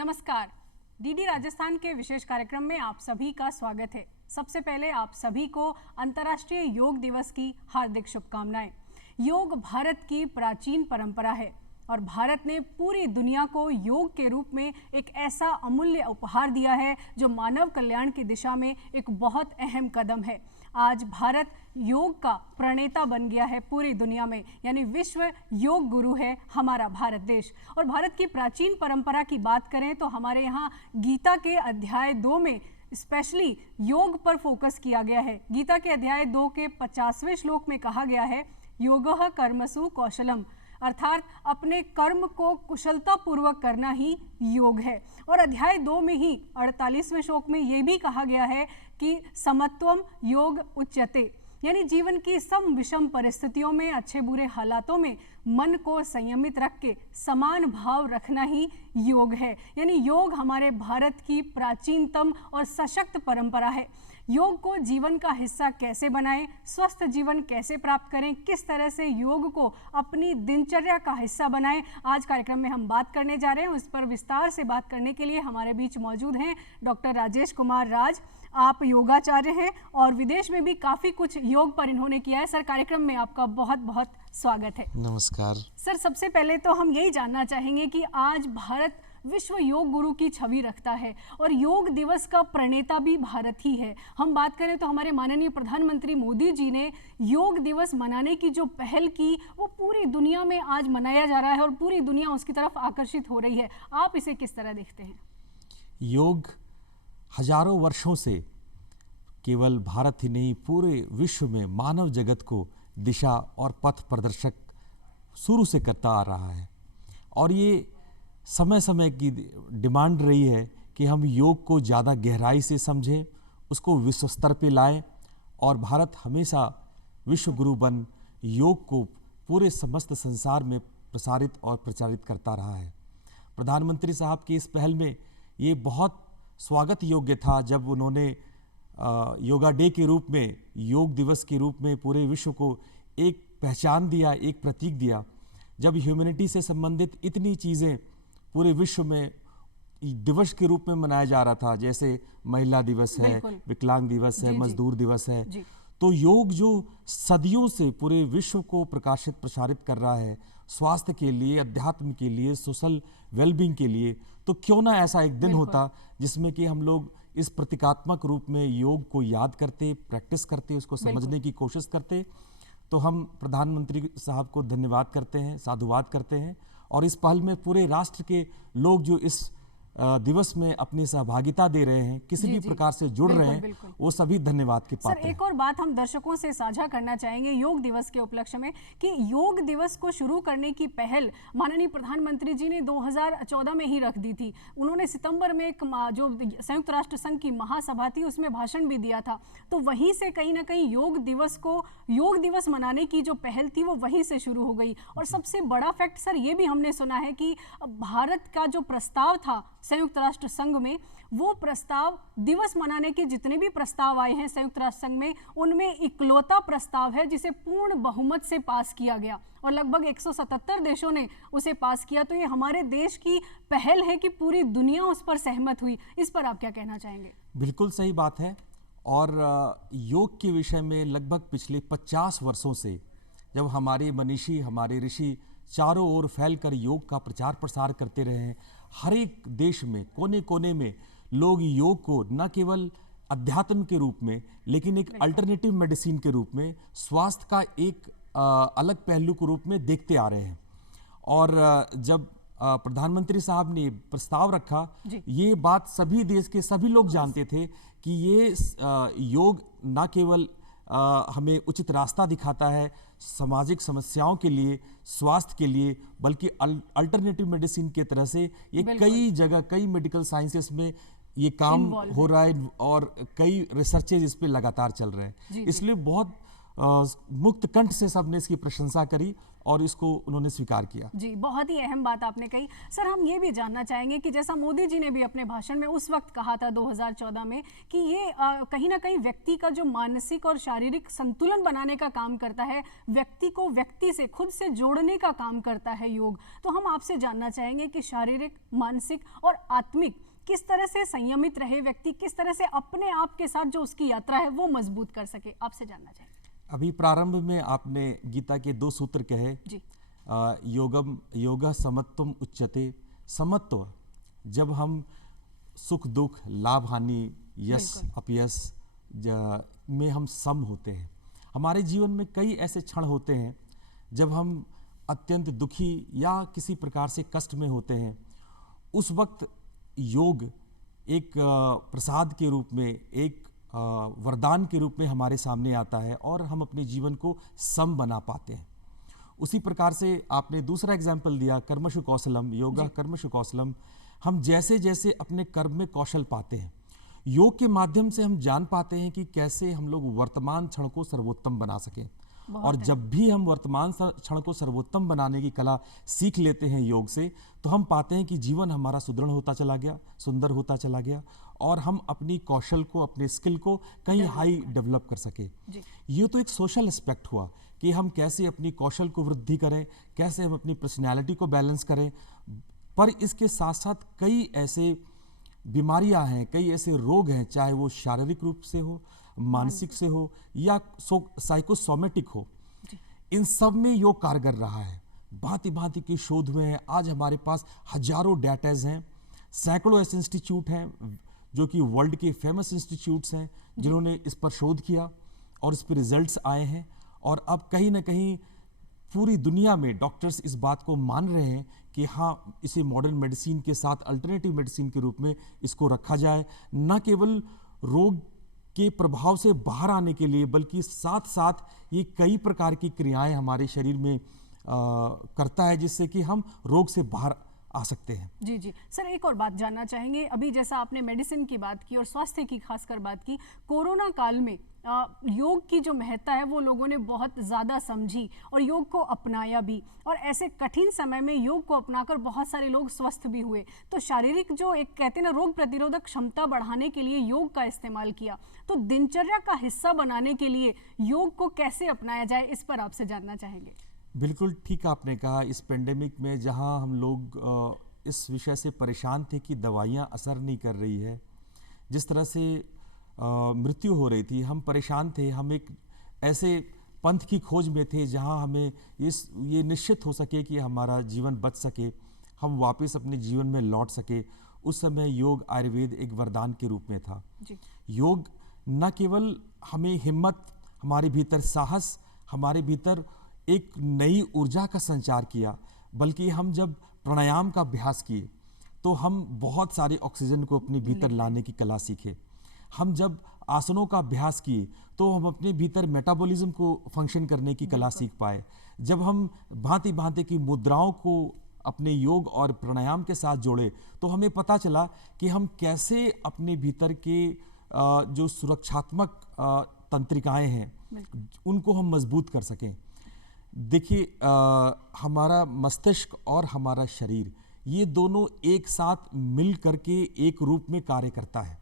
नमस्कार। डीडी राजस्थान के विशेष कार्यक्रम में आप सभी का स्वागत है। सबसे पहले आप सभी को अंतर्राष्ट्रीय योग दिवस की हार्दिक शुभकामनाएं। योग भारत की प्राचीन परंपरा है और भारत ने पूरी दुनिया को योग के रूप में एक ऐसा अमूल्य उपहार दिया है जो मानव कल्याण की दिशा में एक बहुत अहम कदम है। आज भारत योग का प्रणेता बन गया है पूरी दुनिया में, यानी विश्व योग गुरु है हमारा भारत देश। और भारत की प्राचीन परंपरा की बात करें तो हमारे यहाँ गीता के अध्याय 2 में स्पेशली योग पर फोकस किया गया है। गीता के अध्याय 2 के 50वें श्लोक में कहा गया है, योगः कर्मसु कौशलम, अर्थात अपने कर्म को कुशलता पूर्वक करना ही योग है। और अध्याय 2 में ही 48वें श्लोक में ये भी कहा गया है कि समत्वम योग उच्यते, यानी जीवन की सम विषम परिस्थितियों में, अच्छे बुरे हालातों में मन को संयमित रख के समान भाव रखना ही योग है। यानी योग हमारे भारत की प्राचीनतम और सशक्त परंपरा है। योग को जीवन का हिस्सा कैसे बनाएं, स्वस्थ जीवन कैसे प्राप्त करें, किस तरह से योग को अपनी दिनचर्या का हिस्सा बनाएं, आज कार्यक्रम में हम बात करने जा रहे हैं। उस पर विस्तार से बात करने के लिए हमारे बीच मौजूद हैं डॉक्टर राजेश कुमार राज। आप योगाचार्य हैं और विदेश में भी काफ़ी कुछ योग पर इन्होंने किया है। सर, कार्यक्रम में आपका बहुत बहुत स्वागत है। नमस्कार सर, सबसे पहले तो हम यही जानना चाहेंगे कि आज भारत विश्व योग गुरु की छवि रखता है और योग दिवस का प्रणेता भी भारत ही है। हम बात करें तो हमारे माननीय प्रधानमंत्री मोदी जी ने योग दिवस मनाने की जो पहल की वो पूरी दुनिया में आज मनाया जा रहा है और पूरी दुनिया उसकी तरफ आकर्षित हो रही है। आप इसे किस तरह देखते हैं? योग हजारों वर्षों से केवल भारत ही नहीं, पूरे विश्व में मानव जगत को दिशा और पथ प्रदर्शक शुरू से करता आ रहा है और ये समय समय की डिमांड रही है कि हम योग को ज़्यादा गहराई से समझें, उसको विश्व स्तर पे लाएं और भारत हमेशा विश्व गुरु बन योग को पूरे समस्त संसार में प्रसारित और प्रचारित करता रहा है। प्रधानमंत्री साहब की इस पहल में ये बहुत स्वागत योग्य था जब उन्होंने योगा डे के रूप में, योग दिवस के रूप में पूरे विश्व को एक पहचान दिया, एक प्रतीक दिया। जब ह्यूमैनिटी से संबंधित इतनी चीज़ें पूरे विश्व में दिवस के रूप में मनाया जा रहा था, जैसे महिला दिवस है, विकलांग दिवस है, मजदूर दिवस है, तो योग जो सदियों से पूरे विश्व को प्रकाशित प्रसारित कर रहा है स्वास्थ्य के लिए, अध्यात्म के लिए, सोशल वेलबींग के लिए, तो क्यों ना ऐसा एक दिन होता जिसमें कि हम लोग इस प्रतीकात्मक रूप में योग को याद करते, प्रैक्टिस करते, उसको समझने की कोशिश करते। तो हम प्रधानमंत्री साहब को धन्यवाद करते हैं, साधुवाद करते हैं और इस पहल में पूरे राष्ट्र के लोग जो इस दिवस में अपनी सहभागिता दे रहे हैं, किसी भी प्रकार से जुड़ रहे हैं, वो सभी धन्यवाद के पात्र हैं। सर, एक और बात हम दर्शकों से साझा करना चाहेंगे योग दिवस के उपलक्ष्य में कि योग दिवस को शुरू करने की पहल माननीय प्रधानमंत्री जी ने 2014 में ही रख दी थी। उन्होंने सितंबर में एक जो संयुक्त राष्ट्र संघ की महासभा थी उसमें भाषण भी दिया था। तो वहीं से कहीं ना कहीं योग दिवस मनाने की जो पहल थी वो वहीं से शुरू हो गई। और सबसे बड़ा फैक्ट सर ये भी हमने सुना है कि भारत का जो प्रस्ताव था संयुक्त राष्ट्र संघ में, वो प्रस्ताव दिवस मनाने के जितने भी प्रस्ताव आए हैं संयुक्त राष्ट्र संघ में, उनमें इकलौता प्रस्ताव है जिसे पूर्ण बहुमत से पास किया गया और लगभग 177 देशों ने उसे पास किया। तो ये हमारे देश की पहल है कि पूरी दुनिया उस पर सहमत हुई। इस पर आप क्या कहना चाहेंगे? बिल्कुल सही बात है। और योग के विषय में लगभग पिछले 50 वर्षों से जब हमारे मनीषी, हमारे ऋषि चारों ओर फैलकर योग का प्रचार प्रसार करते रहे हैं, हर एक देश में कोने कोने में लोग योग को न केवल अध्यात्म के रूप में लेकिन एक अल्टरनेटिव मेडिसिन के रूप में, स्वास्थ्य का एक अलग पहलू के रूप में देखते आ रहे हैं। और जब प्रधानमंत्री साहब ने प्रस्ताव रखा, ये बात सभी देश के सभी लोग जानते थे कि ये योग न केवल हमें उचित रास्ता दिखाता है सामाजिक समस्याओं के लिए, स्वास्थ्य के लिए, बल्कि अल्टरनेटिव मेडिसिन के तरह से ये कई जगह, कई मेडिकल साइंसेस में ये काम हो रहा है और कई रिसर्चेज इस पे लगातार चल रहे हैं। इसलिए बहुत मुक्त कंठ से सबने इसकी प्रशंसा करी और इसको उन्होंने स्वीकार किया। जी, बहुत ही अहम बात आपने कही। सर, हम ये भी जानना चाहेंगे कि जैसा मोदी जी ने भी अपने भाषण में उस वक्त कहा था 2014 में कि ये कहीं ना कहीं व्यक्ति का जो मानसिक और शारीरिक संतुलन बनाने का काम करता है, व्यक्ति को व्यक्ति से खुद से जोड़ने का काम करता है योग। तो हम आपसे जानना चाहेंगे कि शारीरिक, मानसिक और आत्मिक किस तरह से संयमित रहे व्यक्ति, किस तरह से अपने आप के साथ जो उसकी यात्रा है वो मजबूत कर सके, आपसे जानना चाहेंगे। अभी प्रारंभ में आपने गीता के 2 सूत्र कहे जी। योगम योगा समत्वम उच्यते। समत्व, जब हम सुख दुख, लाभ हानि, यश अपयश में हम सम होते हैं। हमारे जीवन में कई ऐसे क्षण होते हैं जब हम अत्यंत दुखी या किसी प्रकार से कष्ट में होते हैं। उस वक्त योग एक प्रसाद के रूप में, एक वरदान के रूप में हमारे सामने आता है और हम अपने जीवन को सम बना पाते हैं। उसी प्रकार से आपने दूसरा एग्जाम्पल दिया, कर्मशु कौशलम, योगा कर्मशु कौशलम। हम जैसे जैसे अपने कर्म में कौशल पाते हैं, योग के माध्यम से हम जान पाते हैं कि कैसे हम लोग वर्तमान क्षण को सर्वोत्तम बना सकें। और जब भी हम वर्तमान क्षण को सर्वोत्तम बनाने की कला सीख लेते हैं योग से, तो हम पाते हैं कि जीवन हमारा सुदृढ़ होता चला गया, सुंदर होता चला गया और हम अपनी कौशल को, अपने स्किल को कहीं हाई डेवलप कर सके। ये तो एक सोशल एस्पेक्ट हुआ कि हम कैसे अपनी कौशल को वृद्धि करें, कैसे हम अपनी पर्सनैलिटी को बैलेंस करें। पर इसके साथ साथ कई ऐसे बीमारियां हैं, कई ऐसे रोग हैं, चाहे वो शारीरिक रूप से हो, मानसिक से हो या साइकोसोमेटिक हो, इन सब में योग कारगर रहा है। भांति भांति के शोध हुए हैं। आज हमारे पास हजारों डेटाज हैं, सैकड़ों ऐसे इंस्टीट्यूट हैं जो कि वर्ल्ड के फेमस इंस्टीट्यूट्स हैं जिन्होंने इस पर शोध किया और इस पर रिजल्ट्स आए हैं। और अब कहीं ना कहीं पूरी दुनिया में डॉक्टर्स इस बात को मान रहे हैं कि हाँ, इसे मॉडर्न मेडिसिन के साथ अल्टरनेटिव मेडिसिन के रूप में इसको रखा जाए, न केवल रोग के प्रभाव से बाहर आने के लिए, बल्कि साथ साथ ये कई प्रकार की क्रियाएं हमारे शरीर में करता है जिससे कि हम रोग से बाहर आ सकते हैं। जी जी सर, एक और बात जानना चाहेंगे। अभी जैसा आपने मेडिसिन की बात की और स्वास्थ्य की खासकर बात की, कोरोना काल में योग की जो महत्ता है वो लोगों ने बहुत ज़्यादा समझी और योग को अपनाया भी, और ऐसे कठिन समय में योग को अपनाकर बहुत सारे लोग स्वस्थ भी हुए। तो शारीरिक जो एक कहते हैं ना रोग प्रतिरोधक क्षमता बढ़ाने के लिए योग का इस्तेमाल किया, तो दिनचर्या का हिस्सा बनाने के लिए योग को कैसे अपनाया जाए, इस पर आपसे जानना चाहेंगे। बिल्कुल ठीक आपने कहा। इस पेंडेमिक में जहां हम लोग इस विषय से परेशान थे कि दवाइयां असर नहीं कर रही है, जिस तरह से मृत्यु हो रही थी, हम परेशान थे। हम एक ऐसे पंथ की खोज में थे जहां हमें ये निश्चित हो सके कि हमारा जीवन बच सके, हम वापस अपने जीवन में लौट सके। उस समय योग, आयुर्वेद एक वरदान के रूप में था। योग न केवल हमें हिम्मत, हमारे भीतर साहस, हमारे भीतर एक नई ऊर्जा का संचार किया, बल्कि हम जब प्राणायाम का अभ्यास किए तो हम बहुत सारे ऑक्सीजन को अपने भीतर लाने की कला सीखे। हम जब आसनों का अभ्यास किए तो हम अपने भीतर मेटाबॉलिज्म को फंक्शन करने की कला सीख पाए। जब हम भांति भांति की मुद्राओं को अपने योग और प्राणायाम के साथ जोड़े तो हमें पता चला कि हम कैसे अपने भीतर के जो सुरक्षात्मक तंत्रिकाएं हैं उनको हम मजबूत कर सकें। देखिए, हमारा मस्तिष्क और हमारा शरीर, ये दोनों एक साथ मिल करके एक रूप में कार्य करता है।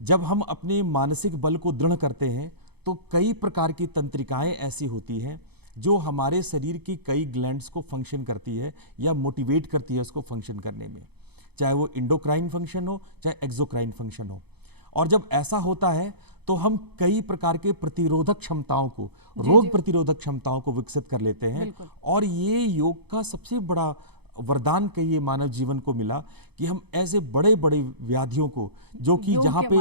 जब हम अपने मानसिक बल को दृढ़ करते हैं तो कई प्रकार की तंत्रिकाएं ऐसी होती हैं जो हमारे शरीर की कई ग्लैंड्स को फंक्शन करती है या मोटिवेट करती है उसको फंक्शन करने में, चाहे वो इंडोक्राइन फंक्शन हो चाहे एक्सोक्राइन फंक्शन हो। और जब ऐसा होता है तो हम कई प्रकार के प्रतिरोधक क्षमताओं को, रोग प्रतिरोधक क्षमताओं को विकसित कर लेते हैं। और ये योग का सबसे बड़ा वरदान कहिए मानव जीवन को मिला कि हम ऐसे बड़े बड़े व्याधियों को जो कि जहाँ पे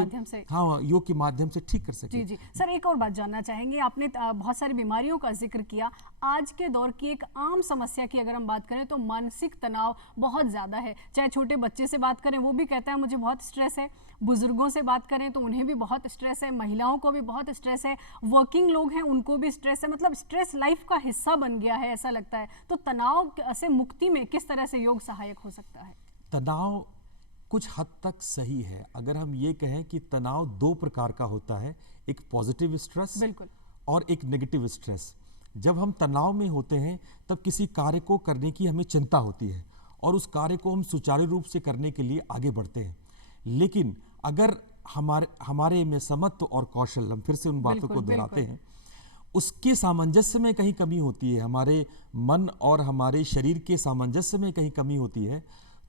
हाँ योग के माध्यम से ठीक कर सके। जी जी सर, एक और बात जानना चाहेंगे। आपने बहुत सारी बीमारियों का जिक्र किया। आज के दौर की एक आम समस्या की अगर हम बात करें तो मानसिक तनाव बहुत ज़्यादा है। चाहे छोटे बच्चे से बात करें, वो भी कहता है मुझे बहुत स्ट्रेस है। बुजुर्गों से बात करें तो उन्हें भी बहुत स्ट्रेस है। महिलाओं को भी बहुत स्ट्रेस है। वर्किंग लोग हैं उनको भी स्ट्रेस है। मतलब स्ट्रेस लाइफ का हिस्सा बन गया है, ऐसा लगता है। तो तनाव से मुक्ति में किस तरह से योग सहायक हो सकता है? तनाव कुछ हद तक सही है। अगर हम ये कहें कि तनाव 2 प्रकार का होता है, एक पॉजिटिव स्ट्रेस और एक नेगेटिव स्ट्रेस। जब हम तनाव में होते हैं तब किसी कार्य को करने की हमें चिंता होती है और उस कार्य को हम सुचारू रूप से करने के लिए आगे बढ़ते हैं। लेकिन अगर हमारे में समत्व और कौशल, हम फिर से उन बातों को दोहराते हैं, उसके सामंजस्य में कहीं कमी होती है, हमारे मन और हमारे शरीर के सामंजस्य में कहीं कमी होती है,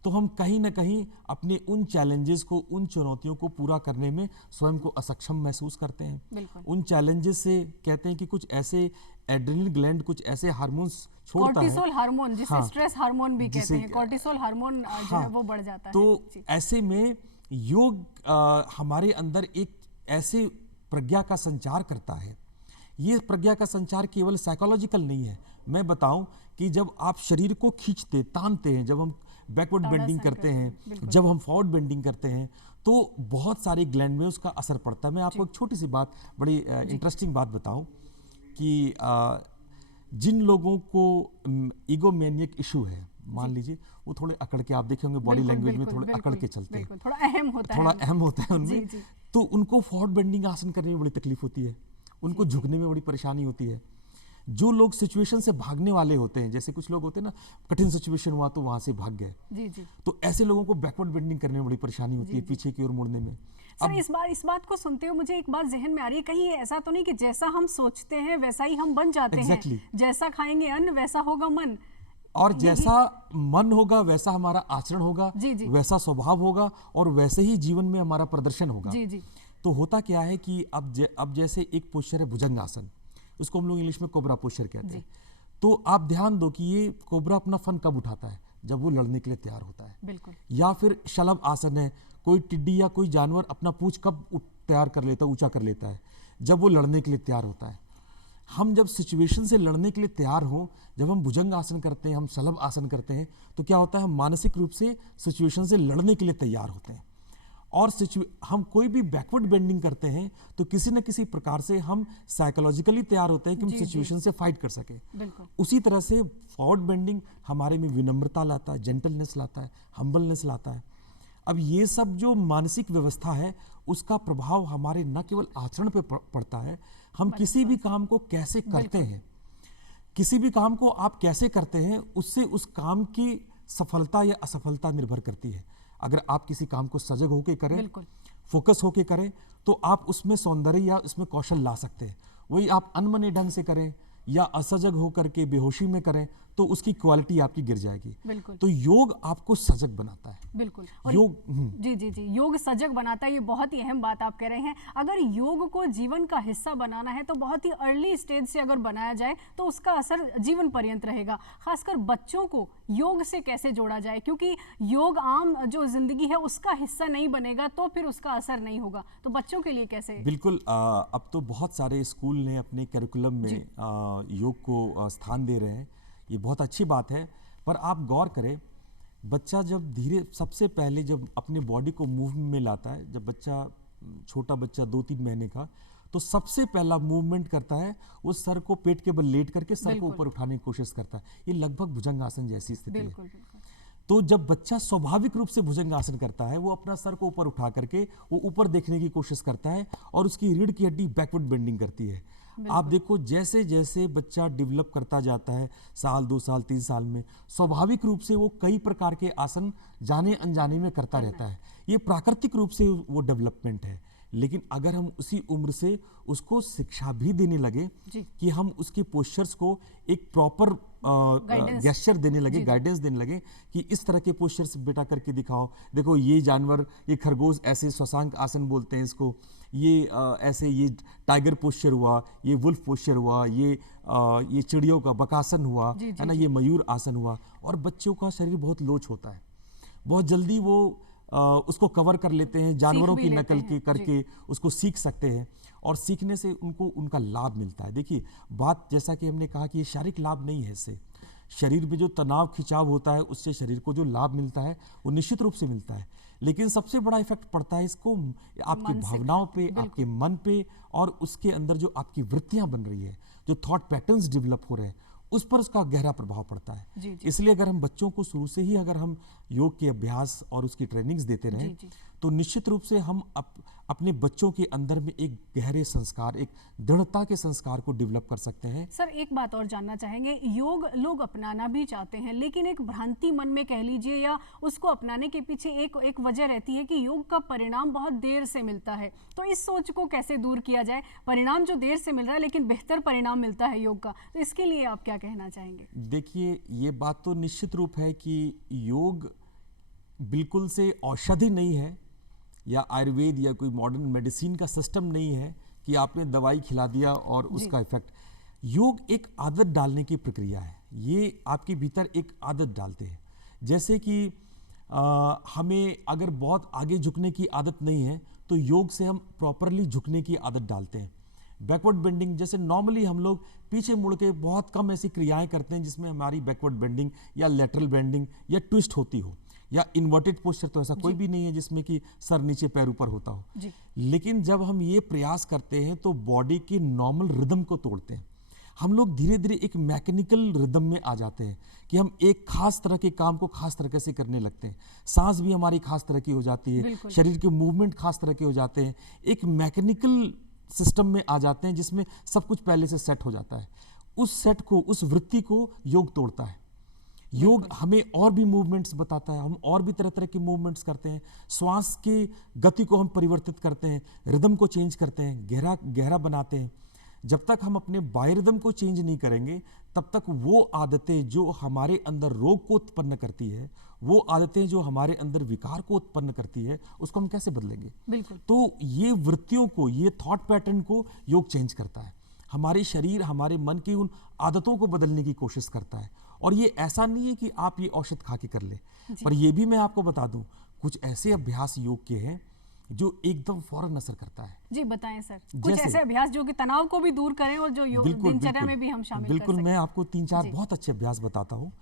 तो हम कहीं ना कहीं अपने उन चैलेंजेस को, उन चुनौतियों को पूरा करने में स्वयं को असक्षम महसूस करते हैं। उन चैलेंजेस से कहते हैं कि कुछ ऐसे एड्रेनल ग्लैंड, कुछ ऐसे हार्मोन्स छोड़ता है, कॉर्टिसोल हार्मोन, जिसे स्ट्रेस हार्मोन भी कहते हैं, कॉर्टिसोल हार्मोन जो है वो बढ़ जाता है। तो ऐसे में योग हमारे अंदर एक ऐसे प्रज्ञा का संचार करता है। ये प्रज्ञा का संचार केवल साइकोलॉजिकल नहीं है। मैं बताऊं कि जब आप शरीर को खींचते, तानते हैं, जब हम बैकवर्ड बेंडिंग करते हैं, जब हम फॉरवर्ड बेंडिंग करते हैं, तो बहुत सारे ग्लैंड में उसका असर पड़ता है। मैं आपको एक छोटी सी बात, बड़ी इंटरेस्टिंग बात बताऊं कि जिन लोगों को ईगोमेनियक इशू है, मान लीजिए वो थोड़े अकड़ के, आप देखे होंगे बॉडी लैंग्वेज में थोड़े अकड़ के चलते हैं, थोड़ा अहम होता है उनमें, तो उनको फॉरवर्ड बेंडिंग आसन करने में बड़ी तकलीफ होती है, उनको झुकने में बड़ी परेशानी होती है। जो लोग सिचुएशन से भागने वाले होते हैं, जैसे कुछ लोग होते हैं ना, कठिन सिचुएशन हुआ तो वहां से भाग गए, तो ऐसे लोगों को बैकवर्ड बेंडिंग करने में बड़ी परेशानी होती है, पीछे की ओर मुड़ने में। सर, इस बात को सुनते हुए मुझे एक बात जहन में आ रही है, कहीं ऐसा तो नहीं कि जैसा हम सोचते हैं वैसा ही हम बन जाते हैं, जैसा खाएंगे अन्न वैसा होगा मन, और जैसा मन होगा वैसा हमारा आचरण होगा, वैसा स्वभाव होगा, और वैसे ही जीवन में हमारा प्रदर्शन होगा। तो होता क्या है कि अब जैसे एक पोस्चर है भुजंग आसन, उसको हम लोग इंग्लिश में कोबरा पोस्चर कहते हैं। तो आप ध्यान दो कि ये कोबरा अपना फन कब उठाता है, जब वो लड़ने के लिए तैयार होता है। बिल्कुल। या फिर शलभ आसन है, कोई टिड्डी या कोई जानवर अपना पूंछ कब तैयार कर लेता है, ऊंचा कर लेता है, जब वो लड़ने के लिए तैयार होता है। हम जब सिचुएशन से लड़ने के लिए तैयार हों, जब हम भुजंग आसन करते हैं, हम शलभ आसन करते हैं, तो क्या होता है, हम मानसिक रूप से सिचुएशन से लड़ने के लिए तैयार होते हैं। और हम कोई भी बैकवर्ड बेंडिंग करते हैं तो किसी न किसी प्रकार से हम साइकोलॉजिकली तैयार होते हैं कि हम सिचुएशन से फाइट कर सके। उसी तरह से फॉरवर्ड बेंडिंग हमारे में विनम्रता लाता है, जेंटलनेस लाता है, हम्बलनेस लाता है। अब ये सब जो मानसिक व्यवस्था है, उसका प्रभाव हमारे न केवल आचरण पे पड़ता है, हम किसी भी काम को कैसे करते हैं, किसी भी काम को आप कैसे करते हैं, उससे उस काम की सफलता या असफलता निर्भर करती है। अगर आप किसी काम को सजग होकर करें, फोकस होकर करें, तो आप उसमें सौंदर्य या उसमें कौशल ला सकते हैं। वही आप अनमने ढंग से करें या असजग होकर के बेहोशी में करें, तो उसकी क्वालिटी आपकी गिर जाएगी। तो योग आपको सजग बनाता है। बिल्कुल। योग जी, योग सजग बनाता है, ये बहुत ही अहम बात आप कह रहे हैं। अगर योग को जीवन का हिस्सा बनाना है तो बहुत ही अर्ली स्टेज से अगर बनाया जाए तो उसका असर जीवन पर्यंत रहेगा। खासकर बच्चों को योग से कैसे जोड़ा जाए, क्योंकि योग आम जो जिंदगी है उसका हिस्सा नहीं बनेगा तो फिर उसका असर नहीं होगा। तो बच्चों के लिए कैसे? बिल्कुल, अब तो बहुत सारे स्कूल ने अपने करिकुलम में योग को स्थान दे रहे हैं, ये बहुत अच्छी बात है। पर आप गौर करें, बच्चा जब सबसे पहले जब अपने बॉडी को मूवमेंट में लाता है, जब छोटा बच्चा 2-3 महीने का, तो सबसे पहला मूवमेंट करता है वो सर को पेट के बल लेट करके सर को ऊपर उठाने की कोशिश करता है। ये लगभग भुजंग आसन जैसी स्थिति है। तो जब बच्चा स्वाभाविक रूप से भुजंग आसन करता है, वो अपना सर को ऊपर उठा करके वो ऊपर देखने की कोशिश करता है और उसकी रीढ़ की हड्डी बैकवर्ड बेंडिंग करती है। आप देखो, जैसे जैसे बच्चा डेवलप करता जाता है, साल 2 साल 3 साल में, स्वाभाविक रूप से वो कई प्रकार के आसन जाने अनजाने में करता रहता है। ये प्राकृतिक रूप से वो डेवलपमेंट है। लेकिन अगर हम उसी उम्र से उसको शिक्षा भी देने लगे कि हम उसके पोस्चर्स को एक प्रॉपर गेस्चर देने लगे, गाइडेंस देने लगे कि इस तरह के पोस्चर्स बेटा करके दिखाओ, देखो ये जानवर, ये खरगोश ऐसे शशांक आसन बोलते हैं इसको, ये ऐसे, ये टाइगर पोस्चर हुआ, ये वुल्फ पोस्चर हुआ, ये चिड़ियों का बकासन हुआ, है ना, ये मयूर आसन हुआ। और बच्चों का शरीर बहुत लोच होता है, बहुत जल्दी वो उसको कवर कर लेते हैं, जानवरों की नकल करके उसको सीख सकते हैं और सीखने से उनको उनका लाभ मिलता है। देखिए, बात जैसा कि हमने कहा कि ये शारीरिक लाभ नहीं है, इससे शरीर में जो तनाव खिंचाव होता है उससे शरीर को जो लाभ मिलता है वो निश्चित रूप से मिलता है। लेकिन सबसे बड़ा इफेक्ट पड़ता है इसको आपकी भावनाओं पे, आपके मन पे, और उसके अंदर जो आपकी वृत्तियां बन रही है, जो थॉट पैटर्न्स डेवलप हो रहे हैं, उस पर उसका गहरा प्रभाव पड़ता है। इसलिए अगर हम बच्चों को शुरू से ही अगर हम योग के अभ्यास और उसकी ट्रेनिंग्स देते रहें तो निश्चित रूप से हम अपने बच्चों के अंदर में एक गहरे संस्कार, एक दृढ़ता के संस्कार को डेवलप कर सकते हैं। सर एक बात और जानना चाहेंगे, योग लोग अपनाना भी चाहते हैं लेकिन एक भ्रांति मन में कह लीजिए या उसको अपनाने के पीछे एक वजह रहती है कि योग का परिणाम बहुत देर से मिलता है। तो इस सोच को कैसे दूर किया जाए? परिणाम जो देर से मिल रहा है लेकिन बेहतर परिणाम मिलता है योग का, तो इसके लिए आप क्या कहना चाहेंगे? देखिए, ये बात तो निश्चित रूप है कि योग बिल्कुल से औषधि नहीं है या आयुर्वेद या कोई मॉडर्न मेडिसिन का सिस्टम नहीं है कि आपने दवाई खिला दिया और उसका इफेक्ट। योग एक आदत डालने की प्रक्रिया है। ये आपके भीतर एक आदत डालते हैं। जैसे कि हमें अगर बहुत आगे झुकने की आदत नहीं है तो योग से हम प्रॉपरली झुकने की आदत डालते हैं। बैकवर्ड बेंडिंग, जैसे नॉर्मली हम लोग पीछे मुड़ के बहुत कम ऐसी क्रियाएं करते हैं जिसमें हमारी बैकवर्ड बेंडिंग या लेटरल बेंडिंग या ट्विस्ट होती हो, या इन्वर्टेड पोस्चर तो ऐसा कोई भी नहीं है जिसमें कि सर नीचे पैर ऊपर होता हो। लेकिन जब हम ये प्रयास करते हैं तो बॉडी की नॉर्मल रिदम को तोड़ते हैं। हम लोग धीरे धीरे एक मैकेनिकल रिदम में आ जाते हैं कि हम एक खास तरह के काम को खास तरीके से करने लगते हैं। सांस भी हमारी खास तरह की हो जाती है, शरीर के मूवमेंट खास तरह के हो जाते हैं, एक मैकेनिकल सिस्टम में आ जाते हैं जिसमें सब कुछ पहले से सेट हो जाता है। उस सेट को, उस वृत्ति को योग तोड़ता है। योग हमें और भी मूवमेंट्स बताता है, हम और भी तरह तरह के मूवमेंट्स करते हैं। श्वास की गति को हम परिवर्तित करते हैं, रिदम को चेंज करते हैं, गहरा गहरा बनाते हैं। जब तक हम अपने बाय रिदम को चेंज नहीं करेंगे तब तक वो आदतें जो हमारे अंदर रोग को उत्पन्न करती है, वो आदतें जो हमारे अंदर विकार को उत्पन्न करती है, उसको हम कैसे बदलेंगे? बिल्कुल। तो ये वृत्तियों को, ये थॉट पैटर्न को योग चेंज करता है। हमारे शरीर, हमारे मन की उन आदतों को बदलने की कोशिश करता है। और ये ऐसा नहीं है कि आप ये औषध खा के कर ले, पर ये भी मैं आपको बता दूं, कुछ ऐसे अभ्यास योग के हैं जो एकदम फौरन असर करता है। जी बताएं सर, कुछ ऐसे अभ्यास जो कि तनाव को भी दूर करें और जो योग दिनचर्या में भी हम शामिल कर बिल्कुल, सकें। मैं आपको 3-4 बहुत अच्छे अभ्यास बताता हूँ।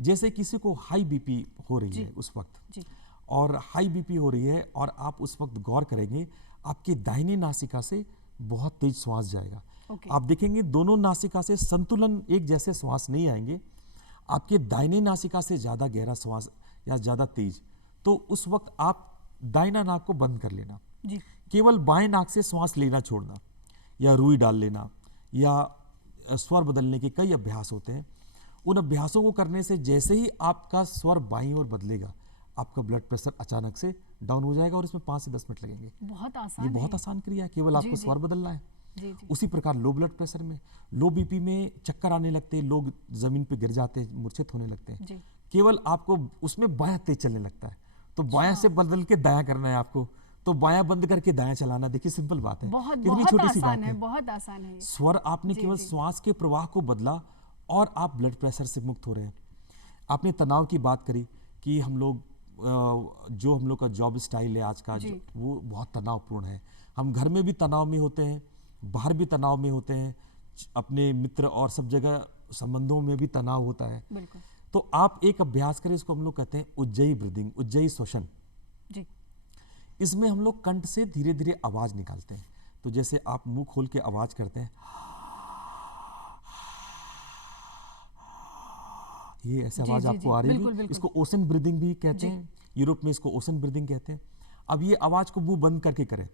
जैसे किसी को हाई बीपी हो रही है उस वक्त, और हाई बीपी हो रही है और आप उस वक्त गौर करेंगे, आपके दाहिने नासिका से बहुत तेज श्वास जाएगा। आप देखेंगे दोनों नासिका से संतुलन एक जैसे श्वास नहीं आएंगे, आपके दाहिने नासिका से ज्यादा गहरा श्वास या ज्यादा तेज। तो उस वक्त आप दाहिना नाक को बंद कर लेना, केवल बाएं नाक से श्वास लेना छोड़ना, या रुई डाल लेना, या स्वर बदलने के कई अभ्यास होते हैं। उन अभ्यासों को करने से जैसे ही आपका स्वर बाईं ओर बदलेगा, आपका ब्लड प्रेशर अचानक से डाउन हो जाएगा और इसमें 5 से 10 मिनट लगेंगे। बहुत आसान, ये बहुत आसान क्रिया है, केवल आपको स्वर बदलना है। उसी प्रकार लो ब्लड प्रेशर में, लो बीपी में चक्कर आने लगते हैं, लोग जमीन पे गिर जाते हैं, मूर्छित होने लगते हैं। केवल आपको उसमें बायां तेज चलने लगता है, तो बायां से बदल के दायां करना है आपको, तो बायां बंद करके दायां चलाना। देखिए सिंपल बात है, कितनी छोटी सी बात है, बहुत आसान है। स्वर आपने केवल श्वास के प्रवाह को बदला और आप ब्लड प्रेशर से मुक्त हो रहे हैं। आपने तनाव की बात करी कि हम लोग जो हम लोग का जॉब स्टाइल है आज का, वो बहुत तनावपूर्ण है। हम घर में भी तनाव में होते हैं, बाहर भी तनाव में होते हैं, अपने मित्र और सब जगह संबंधों में भी तनाव होता है। तो आप एक अभ्यास करें, इसको हम लोग कहते हैं उज्जयी ब्रीदिंग, उज्जयी श्वसन। इसमें हम लोग कंठ से धीरे धीरे आवाज निकालते हैं। तो जैसे आप मुंह खोल के आवाज करते हैं, ये ऐसे आवाज आपको आ रही है, इसको ओशन ब्रीदिंग भी कहते हैं। यूरोप में इसको ओशन ब्रीदिंग कहते हैं। अब ये आवाज को मुंह बंद करके करें।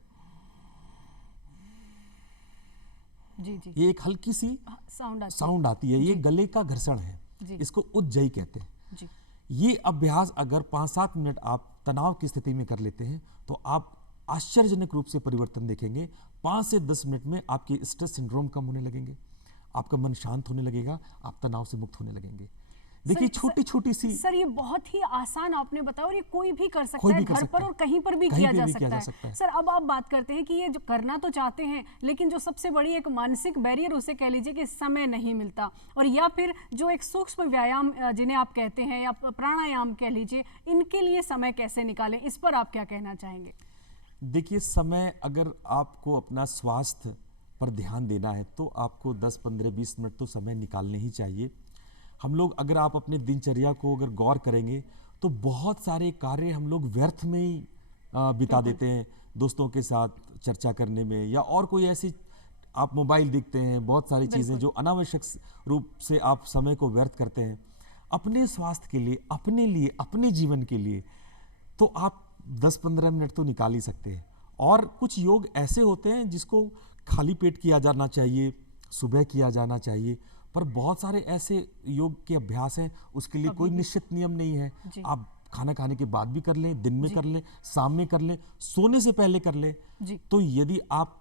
ये एक हल्की सी साउंड आती है, ये गले का घर्षण है, इसको उज्जयी कहते हैं। ये अभ्यास अगर 5-7 मिनट आप तनाव की स्थिति में कर लेते हैं तो आप आश्चर्यजनक रूप से परिवर्तन देखेंगे। 5 से 10 मिनट में आपके स्ट्रेस सिंड्रोम कम होने लगेंगे, आपका मन शांत होने लगेगा, आप तनाव से मुक्त होने लगेंगे। देखिए छोटी छोटी सी। सर ये बहुत ही आसान आपने बताया और ये कोई भी कर सकता है, घर पर और कहीं पर भी किया जा सकता है। सर अब आप बात करते हैं कि ये जो करना तो चाहते हैं लेकिन जो सबसे बड़ी एक मानसिक बैरियर उसे कह लीजिए कि समय नहीं मिलता, और या फिर जो एक सूक्ष्म व्यायाम जिन्हें आप कहते हैं या प्राणायाम कह लीजिए, इनके लिए समय कैसे निकालें, इस पर आप क्या कहना चाहेंगे? देखिए समय, अगर आपको अपना स्वास्थ्य पर ध्यान देना है तो आपको 10, 15, 20 मिनट तो समय निकालने ही चाहिए। हम लोग, अगर आप अपने दिनचर्या को अगर गौर करेंगे तो बहुत सारे कार्य हम लोग व्यर्थ में ही बिता देते हैं, दोस्तों के साथ चर्चा करने में, या और कोई ऐसी आप मोबाइल देखते हैं, बहुत सारी चीज़ें जो अनावश्यक रूप से आप समय को व्यर्थ करते हैं। अपने स्वास्थ्य के लिए, अपने लिए, अपने जीवन के लिए तो आप 10-15 मिनट तो निकाल ही सकते हैं। और कुछ योग ऐसे होते हैं जिसको खाली पेट किया जाना चाहिए, सुबह किया जाना चाहिए, पर बहुत सारे ऐसे योग के अभ्यास हैं उसके लिए कोई निश्चित नियम नहीं है। आप खाना खाने के बाद भी कर लें, दिन में कर लें, शाम में कर लें, सोने से पहले कर लें। तो यदि आप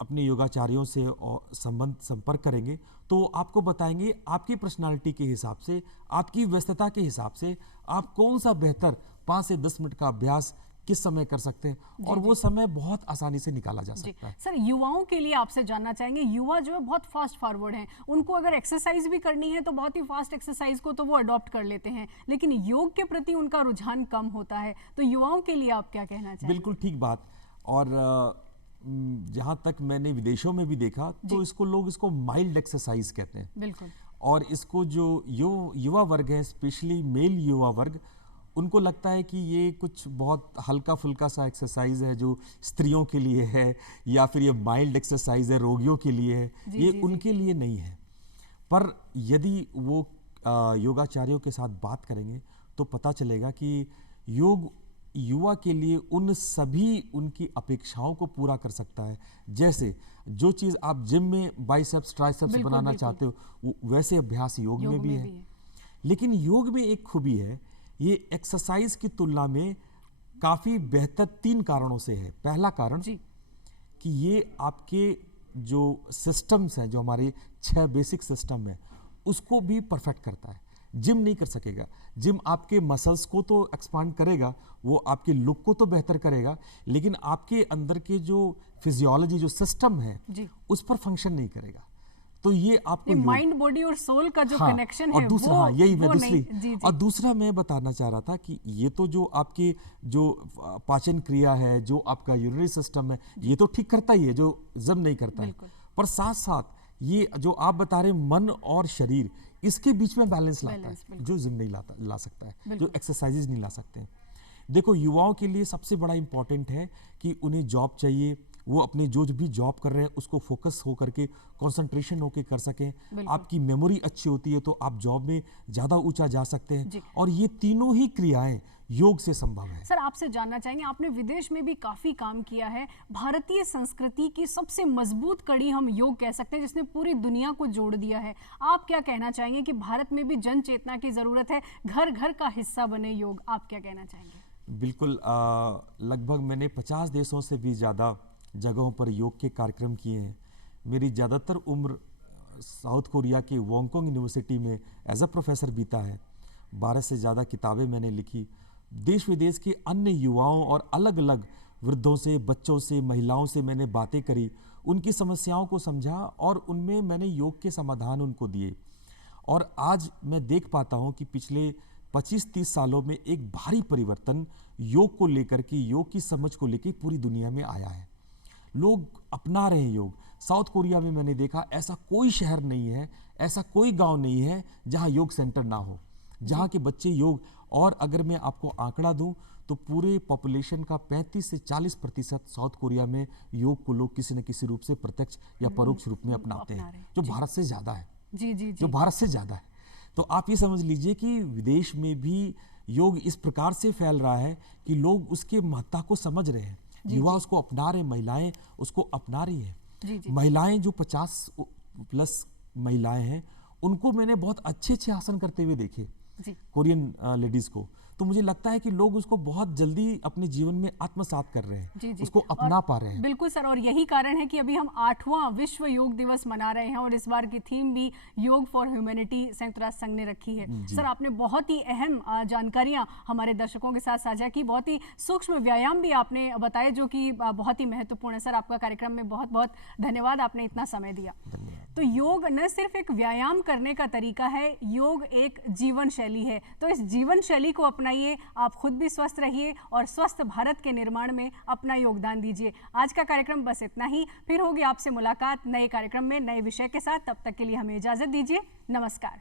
अपने योगाचार्यों से संपर्क करेंगे तो वो आपको बताएंगे आपकी पर्सनालिटी के हिसाब से, आपकी व्यस्तता के हिसाब से आप कौन सा बेहतर 5 से 10 मिनट का अभ्यास किस समय कर सकते हैं, और वो समय बहुत आसानी से निकाला जा सकता है। सर, युवाओं के लिए आपसे जानना चाहेंगे, युवा जो है बहुत फास्ट फॉरवर्ड हैं, उनको अगर एक्सरसाइज भी करनी है तो बहुत ही फास्ट एक्सरसाइज को तो वो अडॉप्ट कर लेते हैं, लेकिन योग के प्रति उनका रुझान कम होता है, तो युवाओं के लिए आप क्या कहना चाहेंगे? बिल्कुल ठीक बात। और जहाँ तक मैंने विदेशों में भी देखा तो लोग इसको माइल्ड एक्सरसाइज कहते हैं। बिल्कुल। और इसको जो युवा वर्ग है, स्पेशली मेल युवा वर्ग, उनको लगता है कि ये कुछ बहुत हल्का फुल्का सा एक्सरसाइज है जो स्त्रियों के लिए है, या फिर ये माइल्ड एक्सरसाइज है रोगियों के लिए है। ये उनके लिए नहीं है। पर यदि वो योगाचार्यों के साथ बात करेंगे तो पता चलेगा कि योग युवा के लिए उन सभी उनकी अपेक्षाओं को पूरा कर सकता है। जैसे जो चीज़ आप जिम में बाइसेप्स ट्राइसेप्स बनाना चाहते हो, वैसे अभ्यास योग में भी है। लेकिन योग में एक खूबी है, ये एक्सरसाइज की तुलना में काफ़ी बेहतर 3 कारणों से है। पहला कारण कि ये आपके जो सिस्टम्स हैं, जो हमारे 6 बेसिक सिस्टम है, उसको भी परफेक्ट करता है। जिम नहीं कर सकेगा। जिम आपके मसल्स को तो एक्सपांड करेगा, वो आपके लुक को तो बेहतर करेगा, लेकिन आपके अंदर के जो फिजियोलॉजी, जो सिस्टम है, उस पर फंक्शन नहीं करेगा। तो ये आपको माइंड, बॉडी और सोल का जो कनेक्शन है, दूसरा, वो, यही वो मैं दूसरी और दूसरा मैं बताना चाह रहा था कि ये तो जो आपके जो पाचन क्रिया है, जो आपका यूरिनरी सिस्टम है, ये तो ठीक करता ही है, जो जिम नहीं करता है। पर साथ साथ ये जो आप बता रहे मन और शरीर, इसके बीच में बैलेंस लाता है, जो जिम नहीं ला सकता है, जो एक्सरसाइजेज नहीं ला सकते हैं। देखो, युवाओं के लिए सबसे बड़ा इंपॉर्टेंट है कि उन्हें जॉब चाहिए, वो अपने जो भी जॉब कर रहे हैं उसको फोकस हो करके, कंसंट्रेशन होकर कर सकें। आपकी मेमोरी अच्छी होती है तो आप जॉब में ज़्यादा ऊंचा जा सकते हैं, और ये तीनों ही क्रियाएं योग से संभव है। सर, आपसे जानना चाहेंगे, आपने विदेश में भी काफ़ी काम किया है, भारतीय संस्कृति की सबसे मजबूत कड़ी हम योग कह सकते हैं, जिसने पूरी दुनिया को जोड़ दिया है। आप क्या कहना चाहेंगे कि भारत में भी जन चेतना की ज़रूरत है, घर घर का हिस्सा बने योग? आप क्या कहना चाहेंगे? बिल्कुल। लगभग मैंने 50 देशों से भी ज़्यादा जगहों पर योग के कार्यक्रम किए हैं। मेरी ज़्यादातर उम्र साउथ कोरिया के वोंगकोंग यूनिवर्सिटी में एज अ प्रोफेसर बीता है। 12 से ज़्यादा किताबें मैंने लिखी। देश विदेश के अन्य युवाओं और अलग अलग वृद्धों से, बच्चों से, महिलाओं से मैंने बातें करी, उनकी समस्याओं को समझा, और उनमें मैंने योग के समाधान उनको दिए। और आज मैं देख पाता हूँ कि पिछले 25-30 सालों में एक भारी परिवर्तन योग को लेकर के, योग की समझ को लेकर पूरी दुनिया में आया है। लोग अपना रहे हैं योग। साउथ कोरिया में मैंने देखा, ऐसा कोई शहर नहीं है, ऐसा कोई गांव नहीं है जहां योग सेंटर ना हो, जहां के बच्चे योग, और अगर मैं आपको आंकड़ा दूं तो पूरे पॉपुलेशन का 35 से 40% साउथ कोरिया में योग को लोग किसी न किसी रूप से प्रत्यक्ष या परोक्ष रूप में अपनाते हैं, जो भारत से ज़्यादा है। जो भारत से ज़्यादा है। तो आप ये समझ लीजिए कि विदेश में भी योग इस प्रकार से फैल रहा है कि लोग उसके महत्ता को समझ रहे हैं, युवा उसको अपना रहे, महिलाएं उसको अपना रही हैं। महिलाएं जो 50+ महिलाएं हैं, उनको मैंने बहुत अच्छे आसन करते हुए देखे, कोरियन लेडीज को। तो मुझे लगता है कि लोग उसको बहुत जल्दी अपने जीवन में आत्मसात कर रहे हैं, उसको अपना पा रहे हैं। बिल्कुल सर, और यही कारण है कि अभी हम 8वां विश्व योग दिवस मना रहे हैं, और इस बार की थीम भी योग फॉर ह्यूमैनिटी संयुक्त राष्ट्र संघ ने रखी है। सर, आपने बहुत ही अहम जानकारियां हमारे दर्शकों के साथ साझा की, बहुत ही सूक्ष्म व्यायाम भी आपने बताए जो कि बहुत ही महत्वपूर्ण है। सर, आपका कार्यक्रम में बहुत बहुत धन्यवाद, आपने इतना समय दिया। तो योग न सिर्फ एक व्यायाम करने का तरीका है, योग एक जीवन शैली है। तो इस जीवन शैली को अपनाइए, आप खुद भी स्वस्थ रहिए और स्वस्थ भारत के निर्माण में अपना योगदान दीजिए। आज का कार्यक्रम बस इतना ही, फिर होगी आपसे मुलाकात नए कार्यक्रम में नए विषय के साथ। तब तक के लिए हमें इजाजत दीजिए। नमस्कार।